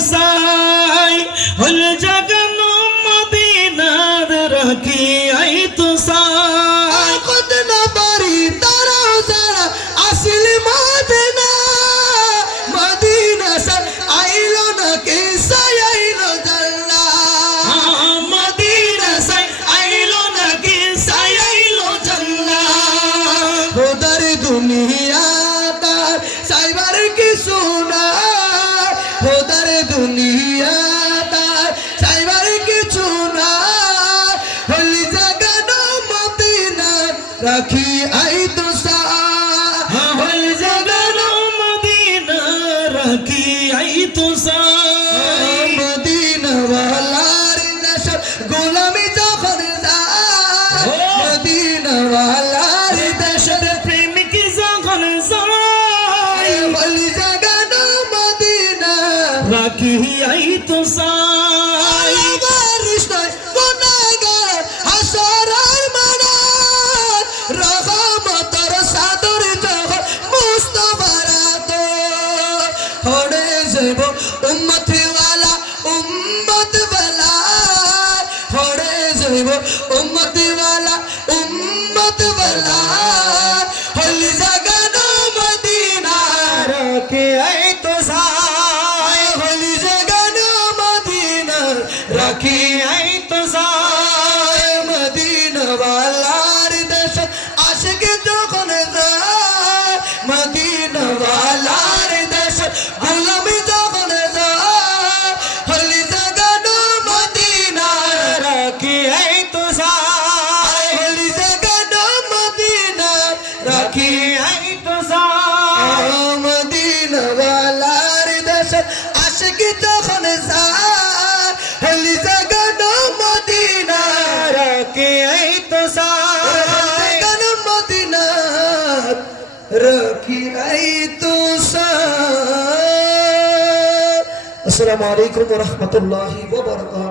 Sam. রাখি I দোষা হ্যাঁ, হ্যাঁ। হল জাগানো মদিনা রাখি আই তোষা হ্যাঁ, মদিনওয়ালার নশা গোলামি যখন মদিনওয়ালার দশর প্রেম কি যখন হল জাগানো মদিনা রাখি আই তোষা হইব উম্মতের তখন হলি জগন মদিনা রকে আই তো সাগন মদিনা রকি আই তো আসসালামু আলাইকুম ওয়া